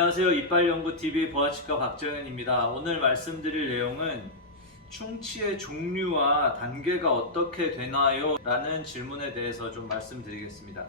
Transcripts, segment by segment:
안녕하세요. 이빨연구TV 보아치과 박정현입니다. 오늘 말씀드릴 내용은 충치의 종류와 단계가 어떻게 되나요? 라는 질문에 대해서 좀 말씀드리겠습니다.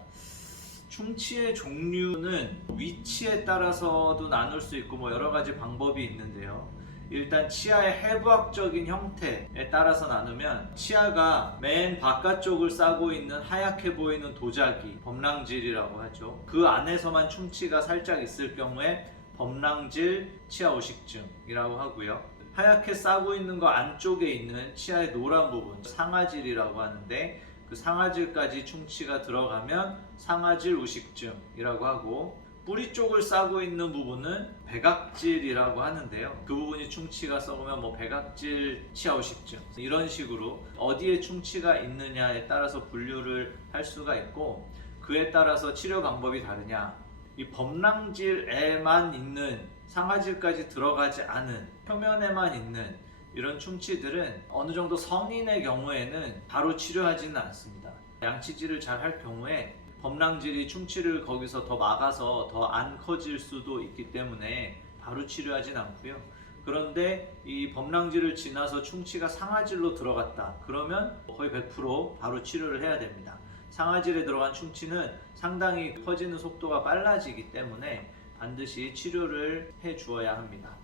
충치의 종류는 위치에 따라서도 나눌 수 있고 여러 가지 방법이 있는데요. 일단 치아의 해부학적인 형태에 따라서 나누면 치아가 맨 바깥쪽을 싸고 있는 하얗게 보이는 도자기, 범랑질이라고 하죠. 그 안에서만 충치가 살짝 있을 경우에 범랑질 치아 오식증이라고 하고요. 하얗게 싸고 있는 거 안쪽에 있는 치아의 노란 부분, 상아질이라고 하는데 그 상아질까지 충치가 들어가면 상아질 우식증이라고 하고, 뿌리 쪽을 싸고 있는 부분은 백악질이라고 하는데요. 그 부분이 충치가 썩으면 백악질 치아 오식증, 이런 식으로 어디에 충치가 있느냐에 따라서 분류를 할 수가 있고, 그에 따라서 치료 방법이 다르냐. 이 범랑질에만 있는, 상아질까지 들어가지 않은 표면에만 있는 이런 충치들은 어느 정도 성인의 경우에는 바로 치료하지는 않습니다. 양치질을 잘 할 경우에 범랑질이 충치를 거기서 더 막아서 더 안 커질 수도 있기 때문에 바로 치료하진 않고요. 그런데 이 범랑질을 지나서 충치가 상아질로 들어갔다 그러면 거의 100% 바로 치료를 해야 됩니다. 상아질에 들어간 충치는 상당히 커지는 속도가 빨라지기 때문에 반드시 치료를 해 주어야 합니다.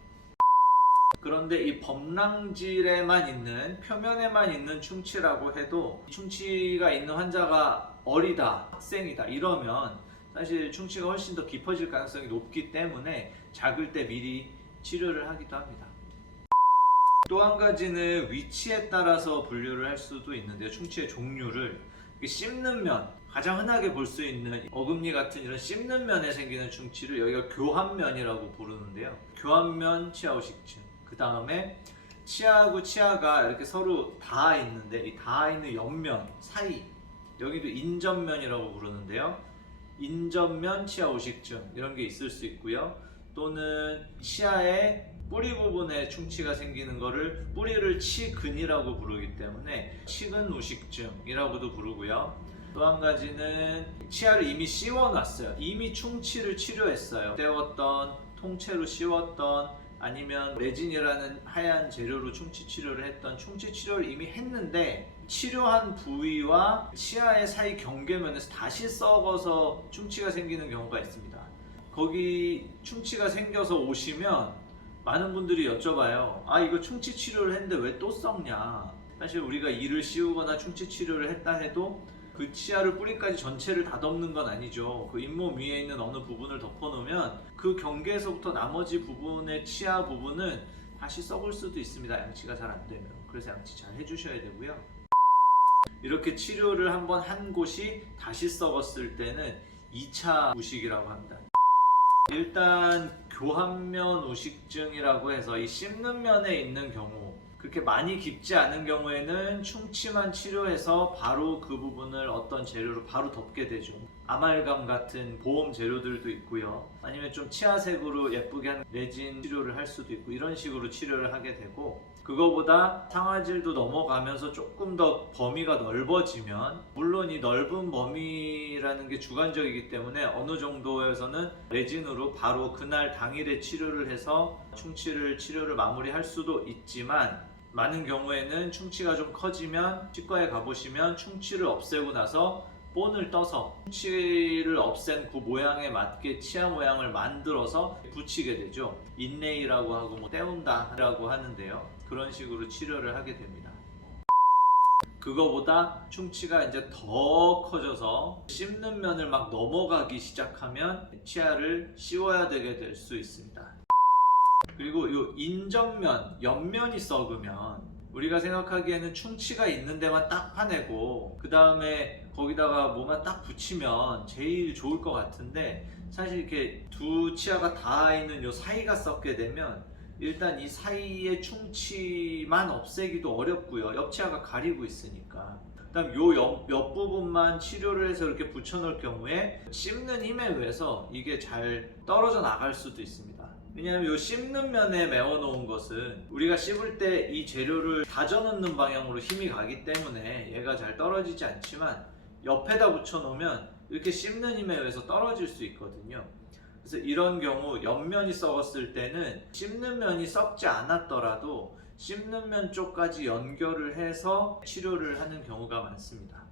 그런데 이 범랑질에만 있는, 표면에만 있는 충치라고 해도 충치가 있는 환자가 어리다, 학생이다 이러면 사실 충치가 훨씬 더 깊어질 가능성이 높기 때문에 작을 때 미리 치료를 하기도 합니다. 또 한 가지는 위치에 따라서 분류를 할 수도 있는데요. 충치의 종류를 씹는 면, 가장 흔하게 볼 수 있는 어금니 같은 이런 씹는 면에 생기는 충치를 여기가 교환면이라고 부르는데요. 교환면 치아 오식증. 그 다음에 치아하고 치아가 이렇게 서로 닿아 있는데 이 닿아 있는 옆면 사이, 여기도 인접면이라고 부르는데요. 인접면 치아 오식증, 이런 게 있을 수 있고요. 또는 치아의 뿌리 부분에 충치가 생기는 거를 뿌리를 치근이라고 부르기 때문에 치근 우식증이라고도 부르고요. 또 한 가지는 치아를 이미 씌워놨어요. 이미 충치를 치료했어요. 떼웠던, 통째로 씌웠던, 아니면 레진이라는 하얀 재료로 충치 치료를 했던, 충치 치료를 이미 했는데 치료한 부위와 치아의 사이 경계면에서 다시 썩어서 충치가 생기는 경우가 있습니다. 거기 충치가 생겨서 오시면 많은 분들이 여쭤봐요. 이거 충치 치료를 했는데 왜 또 썩냐. 사실 우리가 이를 씌우거나 충치 치료를 했다 해도 그 치아를 뿌리까지 전체를 다 덮는 건 아니죠. 그 잇몸 위에 있는 어느 부분을 덮어놓으면 그 경계에서부터 나머지 부분의 치아 부분은 다시 썩을 수도 있습니다. 양치가 잘 안 되면. 그래서 양치 잘 해주셔야 되고요. 이렇게 치료를 한번 한 곳이 다시 썩었을 때는 2차 우식이라고 합니다. 일단 교환면 우식증이라고 해서 이 씹는 면에 있는 경우, 그렇게 많이 깊지 않은 경우에는 충치만 치료해서 바로 그 부분을 어떤 재료로 바로 덮게 되죠. 아말감 같은 보험 재료들도 있고요. 아니면 좀 치아색으로 예쁘게 하는 레진 치료를 할 수도 있고, 이런 식으로 치료를 하게 되고, 그거보다 상아질도 넘어가면서 조금 더 범위가 넓어지면, 물론 이 넓은 범위라는 게 주관적이기 때문에 어느 정도에서는 레진으로 바로 그날 당일에 치료를 해서 치료를 마무리할 수도 있지만, 많은 경우에는 충치가 좀 커지면 치과에 가보시면 충치를 없애고 나서 본을 떠서 충치를 없앤 그 모양에 맞게 치아 모양을 만들어서 붙이게 되죠. 인레이라고 하고 떼운다 라고 하는데요. 그런 식으로 치료를 하게 됩니다. 그거보다 충치가 이제 더 커져서 씹는 면을 막 넘어가기 시작하면 치아를 씌워야 되게 될 수 있습니다. 그리고 이 인접면, 옆면이 썩으면 우리가 생각하기에는 충치가 있는 데만 딱 파내고 그 다음에 거기다가 뭐만 딱 붙이면 제일 좋을 것 같은데, 사실 이렇게 두 치아가 닿아 있는 이 사이가 썩게 되면 일단 이 사이의 충치만 없애기도 어렵고요. 옆 치아가 가리고 있으니까. 그다음 요 옆부분만 치료를 해서 이렇게 붙여놓을 경우에 씹는 힘에 의해서 이게 잘 떨어져 나갈 수도 있습니다. 왜냐하면 이 씹는 면에 메워놓은 것은 우리가 씹을 때 이 재료를 다져넣는 방향으로 힘이 가기 때문에 얘가 잘 떨어지지 않지만, 옆에다 붙여놓으면 이렇게 씹는 힘에 의해서 떨어질 수 있거든요. 그래서 이런 경우 옆면이 썩었을 때는 씹는 면이 썩지 않았더라도 씹는 면 쪽까지 연결을 해서 치료를 하는 경우가 많습니다.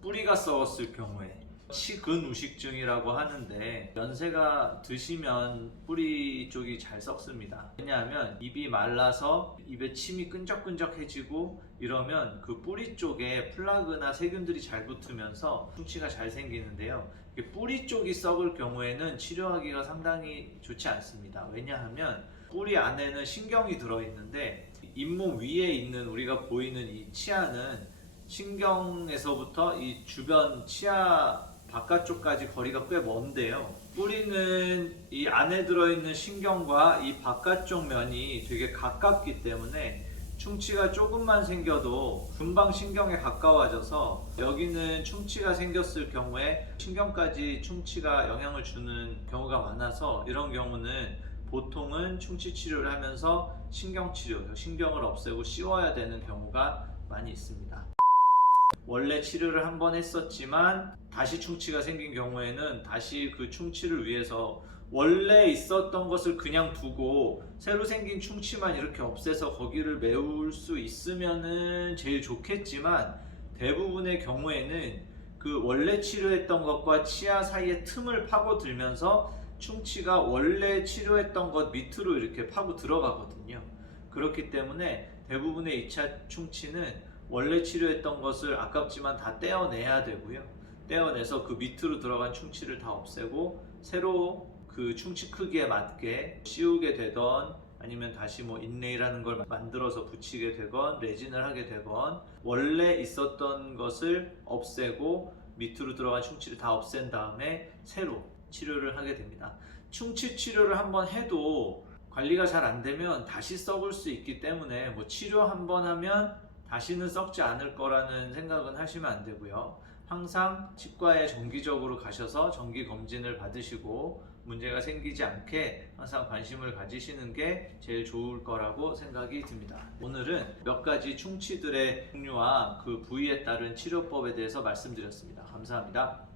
뿌리가 썩었을 경우에 치근우식증이라고 하는데, 연세가 드시면 뿌리 쪽이 잘 썩습니다. 왜냐하면 입이 말라서 입에 침이 끈적끈적해지고 이러면 그 뿌리 쪽에 플라그나 세균들이 잘 붙으면서 충치가 잘 생기는데요. 뿌리 쪽이 썩을 경우에는 치료하기가 상당히 좋지 않습니다. 왜냐하면 뿌리 안에는 신경이 들어있는데, 잇몸 위에 있는 우리가 보이는 이 치아는 신경에서부터 이 주변 치아 바깥쪽까지 거리가 꽤 먼데요. 뿌리는 이 안에 들어있는 신경과 이 바깥쪽 면이 되게 가깝기 때문에 충치가 조금만 생겨도 금방 신경에 가까워져서, 여기는 충치가 생겼을 경우에 신경까지 충치가 영향을 주는 경우가 많아서, 이런 경우는 보통은 충치 치료를 하면서 신경 치료, 신경을 없애고 씌워야 되는 경우가 많이 있습니다. 원래 치료를 한번 했었지만 다시 충치가 생긴 경우에는 다시 그 충치를 위해서 원래 있었던 것을 그냥 두고 새로 생긴 충치만 이렇게 없애서 거기를 메울 수 있으면은 제일 좋겠지만, 대부분의 경우에는 그 원래 치료했던 것과 치아 사이의 틈을 파고들면서 충치가 원래 치료했던 것 밑으로 이렇게 파고 들어가거든요. 그렇기 때문에 대부분의 2차 충치는 원래 치료했던 것을 아깝지만 다 떼어내야 되고요. 떼어내서 그 밑으로 들어간 충치를 다 없애고 새로 그 충치 크기에 맞게 씌우게 되던, 아니면 다시 뭐 인레이라는 걸 만들어서 붙이게 되건 레진을 하게 되건, 원래 있었던 것을 없애고 밑으로 들어간 충치를 다 없앤 다음에 새로 치료를 하게 됩니다. 충치 치료를 한번 해도 관리가 잘 안 되면 다시 썩을 수 있기 때문에 뭐 치료 한번 하면 다시는 썩지 않을 거라는 생각은 하시면 안 되고요. 항상 치과에 정기적으로 가셔서 정기 검진을 받으시고 문제가 생기지 않게 항상 관심을 가지시는 게 제일 좋을 거라고 생각이 듭니다. 오늘은 몇 가지 충치들의 종류와 그 부위에 따른 치료법에 대해서 말씀드렸습니다. 감사합니다.